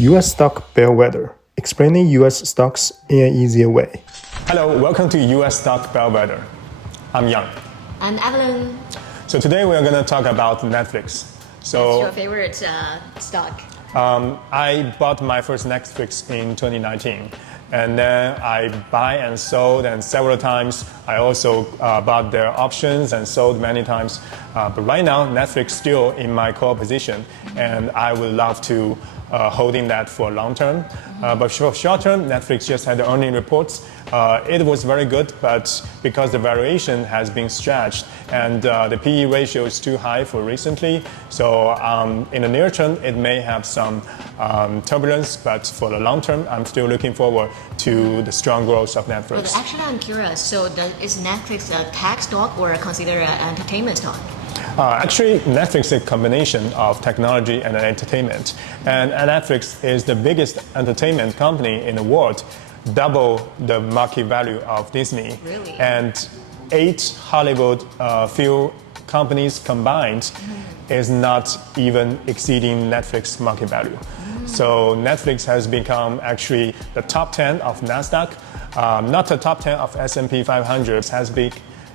US Stock Bellwether, explaining US stocks in an easier way. Hello, welcome to US Stock Bellwether. I'm Yang. I'm Evelyn. So today we're going to talk about Netflix. What's your favorite stock? I bought my first Netflix in 2019. And then I buy and sold, and several times I also bought their options and sold many times. But right now, Netflix still in my core position, and I would love to holding that for long term. But for short term, Netflix just had the earning reports. It was very good, but because the valuation has been stretched and the PE ratio is too high for recently, so in the near term, it may have some turbulence, but for the long term, I'm still looking forward to the strong growth of Netflix. But actually, I'm curious, so is Netflix a tech stock or considered an entertainment stock? Actually, Netflix is a combination of technology and entertainment. And Netflix is the biggest entertainment company in the world, double the market value of Disney. Really? And 8 Hollywood film companies combined is not even exceeding Netflix market value. So Netflix has become actually the top 10 of NASDAQ, not the top 10 of S&P 500, has been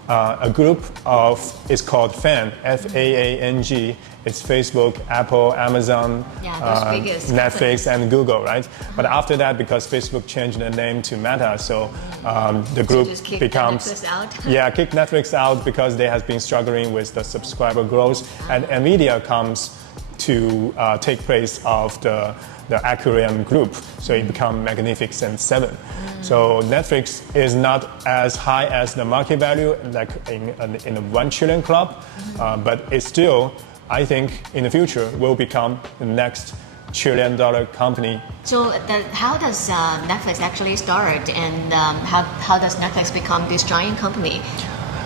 a group of, it's called FAANG, F-A-A-N-G. It's Facebook, Apple, Amazon, Netflix, and Google, right? But after that, because Facebook changed the name to Meta, so the group becomes kick Netflix out because they have been struggling with the subscriber growth, and Nvidia comes to take place of the Aquarium group, so it becomes Magnificent 7. So Netflix is not as high as the market value, like in the 1 trillion club, but it's still, I think, in the future will become the next $1 trillion company. So how does Netflix actually start, and how does Netflix become this giant company?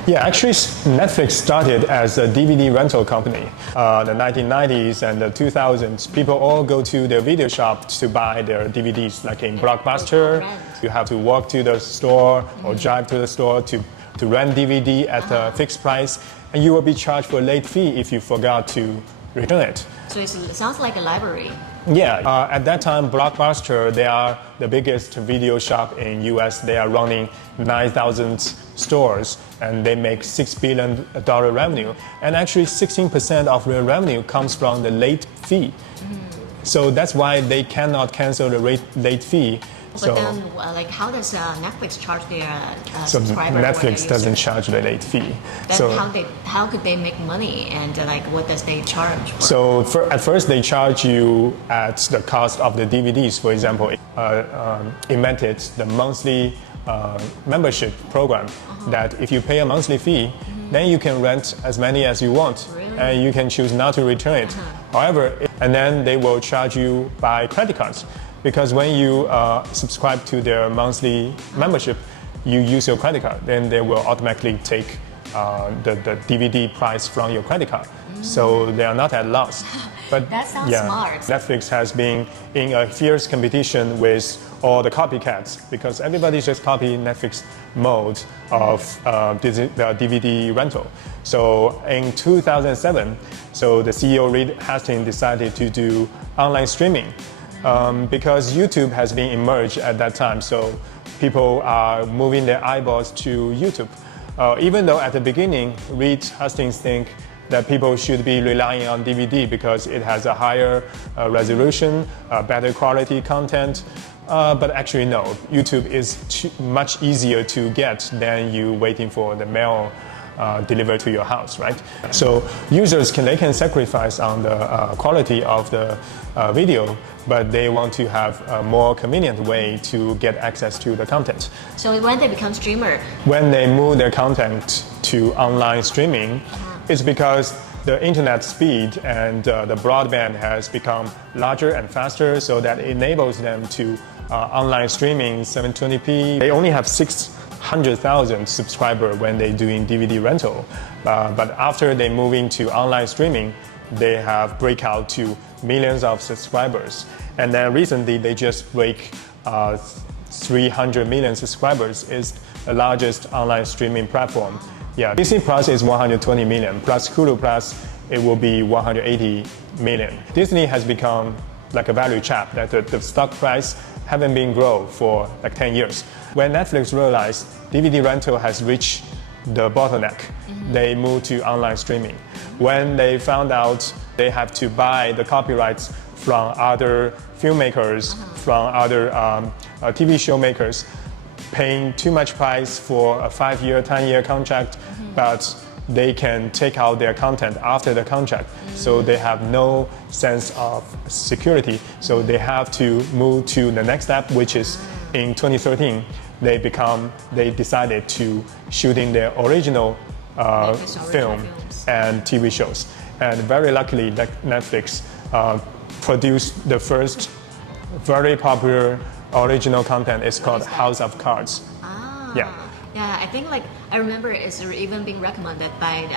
Yeah, actually, Netflix started as a DVD rental company. The 1990s and the 2000s, people all go to their video shop to buy their DVDs, like in Blockbuster. You have to walk to the store or drive to the store to rent DVD at a fixed price, and you will be charged for a late fee if you forgot to return it. So it sounds like a library. Yeah, at that time, Blockbuster, they are the biggest video shop in US. They are running 9,000 stores, and they make $6 billion revenue. And actually, 16% of their revenue comes from the late fee. So that's why they cannot cancel the late fee. But then, how does Netflix charge their subscribers? Netflix doesn't charge the late fee. Then so how could they make money, and what does they charge for? So at first they charge you at the cost of the DVDs. For example, invented the monthly membership program that if you pay a monthly fee, then you can rent as many as you want, and you can choose not to return it. However, and then they will charge you by credit cards. Because when you subscribe to their monthly membership, you use your credit card, then they will automatically take the DVD price from your credit card. So they are not at loss. But that sounds smart. Netflix has been in a fierce competition with all the copycats because everybody just copy Netflix mode of the DVD rental. So in 2007, so the CEO Reed Hastings decided to do online streaming. Because YouTube has been emerged at that time, so people are moving their eyeballs to YouTube. Even though at the beginning, Reed Hastings think that people should be relying on DVD because it has a higher resolution, better quality content. But actually, no. YouTube is much easier to get than you waiting for the mail delivered to your house, right? So users they can sacrifice on the quality of the video, but they want to have a more convenient way to get access to the content. So when they become streamer? When they move their content to online streaming, it's because the internet speed and the broadband has become larger and faster, so that enables them to online streaming 720p. They only have 600,000 subscribers when they're doing DVD rental. But after they move into online streaming, they have breakout to millions of subscribers. And then recently, they just break 300 million subscribers. Is the largest online streaming platform. Yeah, Disney Plus is 120 million, plus Hulu Plus, it will be 180 million. Disney has become like a value trap that the stock price haven't been grow for like 10 years. When Netflix realized DVD rental has reached the bottleneck, they moved to online streaming. When they found out they have to buy the copyrights from other filmmakers, from other TV show makers, paying too much price for a 5-year, 10-year contract, but they can take out their content after the contract. So they have no sense of security. So they have to move to the next step, which is in 2013, they decided to shooting their original film and TV shows. And very luckily, Netflix produced the first very popular original content. It's called House of Cards. Yeah, I think like I remember it's even being recommended by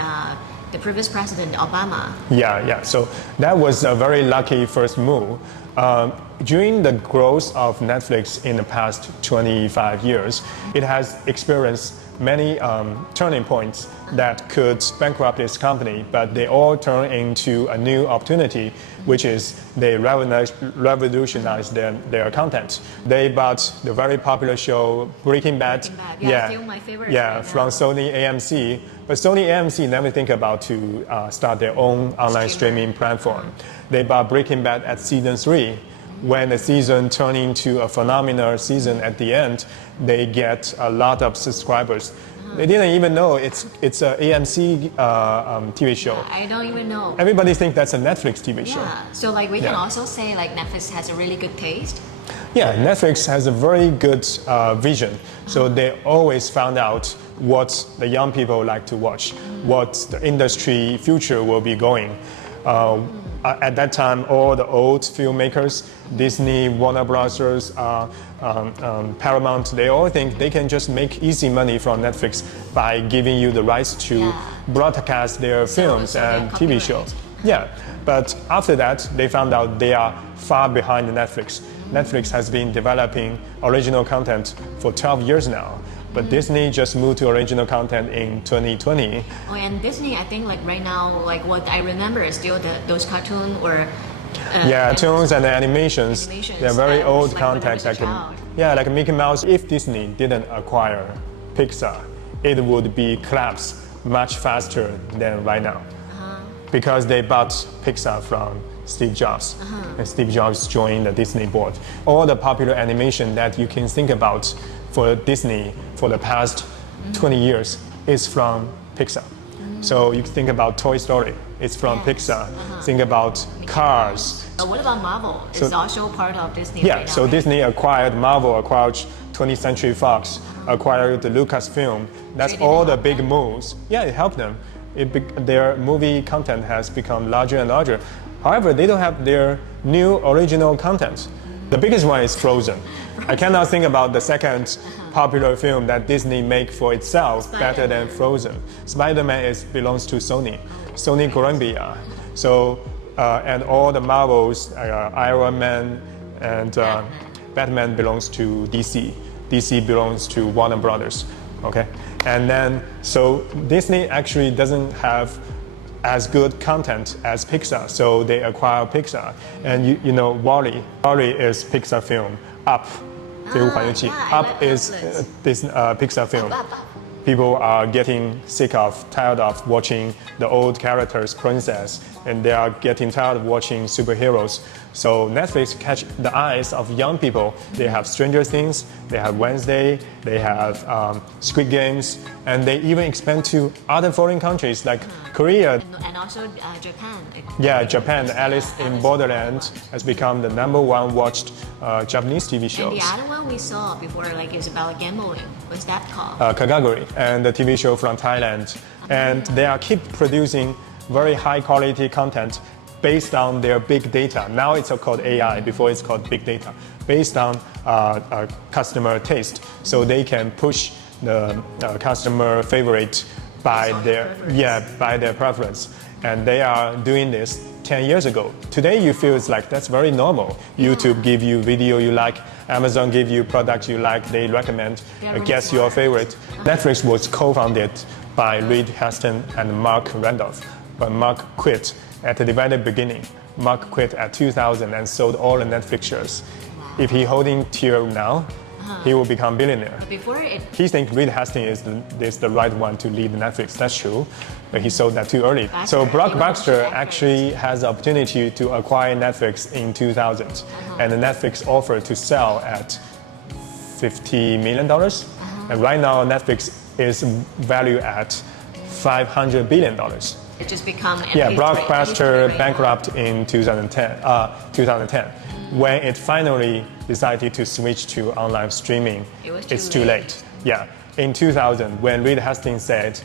the previous president Obama. Yeah. So that was a very lucky first move. During the growth of Netflix in the past 25 years, it has experienced many turning points that could bankrupt its company, but they all turn into a new opportunity, which is they revolutionized their content. They bought the very popular show Breaking Bad. Still my favorite. Right from Sony AMC, but Sony AMC never think about to start their own online streaming platform. They bought Breaking Bad at season 3. When the season turned into a phenomenal season at the end, they get a lot of subscribers. They didn't even know it's a AMC TV show. Yeah, I don't even know. Everybody thinks that's a Netflix TV show. Yeah, so like we can also say like Netflix has a really good taste. Yeah, Netflix has a very good vision. So they always found out what the young people like to watch, what the industry future will be going. At that time, all the old filmmakers, Disney, Warner Brothers, Paramount, they all think they can just make easy money from Netflix by giving you the rights to broadcast their films and TV shows. Yeah, but after that, they found out they are far behind Netflix. Netflix has been developing original content for 12 years now. But Disney just moved to original content in 2020. Oh, and Disney, I think like right now, like what I remember is still those cartoon or cartoons and animations. They're very old like content. Like Mickey Mouse. If Disney didn't acquire Pixar, it would be collapsed much faster than right now. Because they bought Pixar from Steve Jobs. And Steve Jobs joined the Disney board. All the popular animation that you can think about for Disney for the past 20 years is from Pixar. So you think about Toy Story, it's from Pixar. Think about Cars. What about Marvel? It's also part of Disney. Yeah, right now, so right? Disney acquired Marvel, acquired 20th Century Fox, acquired the Lucasfilm. That's all the big moves. Yeah, it helped them. Their movie content has become larger and larger. However, they don't have their new original content. The biggest one is Frozen. I cannot think about the second popular film that Disney make for itself better than Frozen. Spider-Man belongs to Sony Columbia. So and all the Marvels, Iron Man and Batman belongs to DC. DC belongs to Warner Brothers. Okay, and then so Disney actually doesn't have as good content as Pixar, so they acquire Pixar. And you know WALL-E. WALL-E is Pixar film. Up, Up is this Pixar film. People are getting tired of watching the old characters, princess, and they are getting tired of watching superheroes. So Netflix catch the eyes of young people. They have Stranger Things, they have Wednesday, they have Squid Games, and they even expand to other foreign countries like Korea. And also Japan. Yeah, Japan. Alice in Borderland has become the #1 watched Japanese TV shows. And the other one we saw before, like, is about gambling. What's that called? Kagaguri, and the TV show from Thailand. And they are keep producing very high quality content based on their big data. Now it's called AI, before it's called big data, based on customer taste. So they can push the customer favorite by their preference. And they are doing this 10 years ago. Today you feel it's like that's very normal. YouTube give you video you like, Amazon give you product you like, they recommend, guess your favorite. Netflix was co-founded by Reed Hastings and Mark Randolph. but Mark quit at the very beginning. Mark quit at 2000 and sold all the Netflix shares. If he holding till now, he will become billionaire. But before it, He thinks Reed Hastings is the right one to lead Netflix. That's true, but he sold that too early. So Blockbuster actually has the opportunity to acquire Netflix in 2000, and the Netflix offered to sell at $50 million. And right now, Netflix is valued at $500 billion. it just become Blockbuster bankrupt in 2010. When it finally decided to switch to online streaming, it's too late. Yeah, in 2000, when Reed Hastings said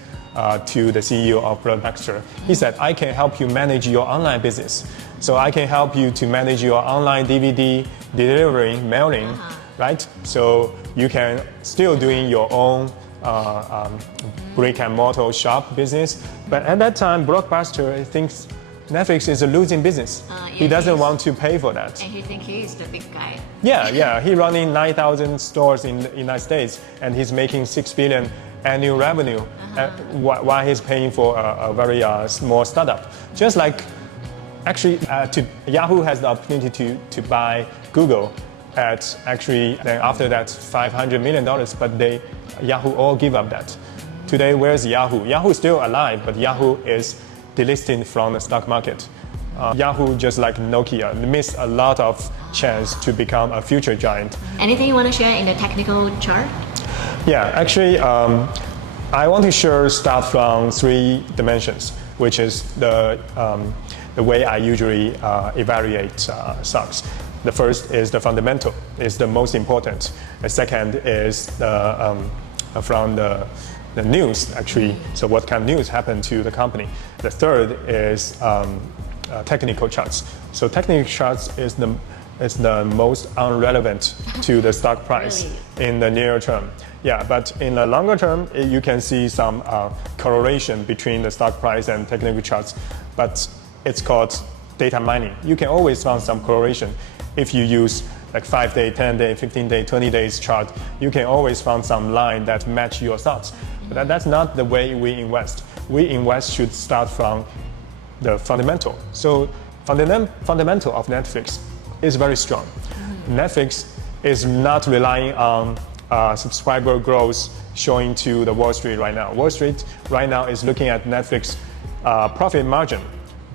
to the CEO of Blockbuster, he said, "I can help you manage your online business. So I can help you to manage your online DVD delivering, mailing, right? So you can still doing your own brick and mortar shop business." But at that time, Blockbuster thinks Netflix is a losing business. He doesn't want to pay for that. And he think he is the big guy. Yeah. He running 9,000 stores in the United States, and he's making $6 billion annual revenue while he's paying for a very small startup. Just like, actually, Yahoo has the opportunity to buy Google at actually, then after that, $500 million, but Yahoo all give up that. Today, where's Yahoo? Yahoo is still alive, but Yahoo is delisted from the stock market. Yahoo, just like Nokia, missed a lot of chance to become a future giant. Anything you want to share in the technical chart? Yeah, actually, I want to start from 3 dimensions, which is the way I usually evaluate stocks. The first is the fundamental, is the most important. The second is from the news, actually. So what kind of news happened to the company? The third is technical charts. So technical charts is the most irrelevant to the stock price in the near term. Yeah, but in the longer term, you can see some correlation between the stock price and technical charts, but it's called data mining. You can always find some correlation. If you use like 5-day, 10-day, 15-day, 20 days chart, you can always find some line that match your thoughts. But that's not the way we invest. We invest should start from the fundamental. So fundamental of Netflix is very strong. Netflix is not relying on subscriber growth showing to the Wall Street right now. Wall Street right now is looking at Netflix profit margin,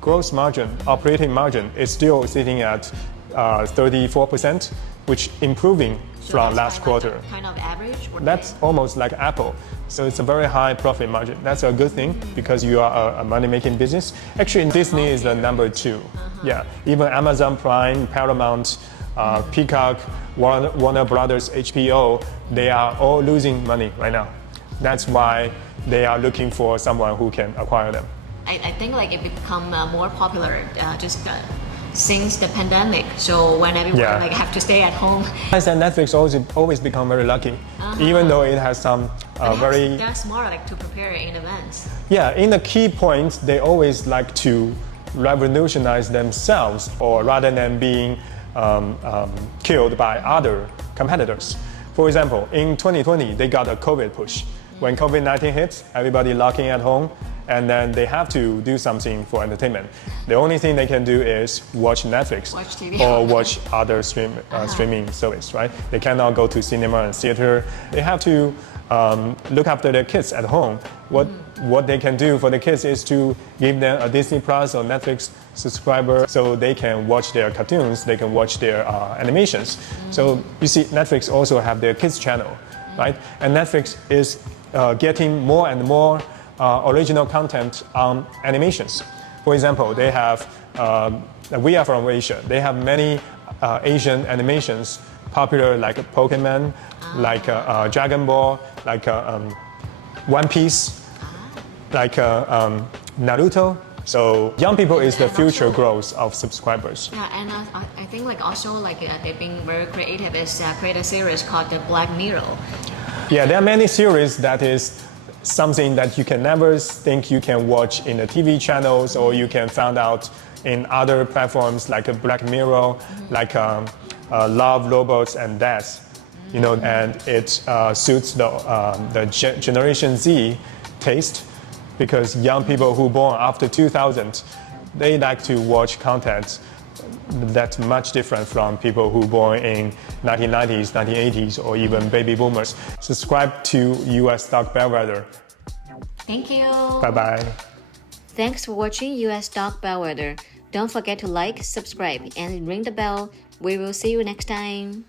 gross margin, operating margin is still sitting at 34%, which improving from last quarter. Kind of average? That's almost like Apple. So it's a very high profit margin. That's a good thing because you are a money-making business. Actually, Disney is the number 2. Yeah, even Amazon Prime, Paramount, Peacock, Warner Brothers, HBO, they are all losing money right now. That's why they are looking for someone who can acquire them. I think like it become more popular since the pandemic. So when everyone like have to stay at home. I said Netflix always become very lucky, even though it has some they're smart like to prepare in advance. Yeah, in the key points, they always like to revolutionize themselves, or rather than being killed by other competitors. For example, in 2020, they got a COVID push. When COVID-19 hits, everybody locking at home, and then they have to do something for entertainment. The only thing they can do is watch Netflix watch TV. Or watch other streaming service, right? They cannot go to cinema and theater. They have to look after their kids at home. What they can do for the kids is to give them a Disney Plus or Netflix subscriber so they can watch their cartoons, they can watch their animations. So you see, Netflix also have their kids channel, right? And Netflix is getting more and more original content on animations. For example, they have, we are from Asia, they have many Asian animations popular like Pokemon, like Dragon Ball, like One Piece, like Naruto. So young people is the future growth of subscribers. Yeah, and I think like also like they've been very creative is create a series called the Black Mirror. Yeah, there are many series that is something that you can never think you can watch in the TV channels, or you can find out in other platforms like a Black Mirror, like Love, Robots, and Death. You know, and it suits the Generation Z taste, because young people who born after 2000, they like to watch content that's much different from people who born in 1990s, 1980s, or even baby boomers. Subscribe to US Stock Bellwether. Thank you. Bye-bye. Thanks for watching US Stock Bellwether. Don't forget to like, subscribe, and ring the bell. We will see you next time.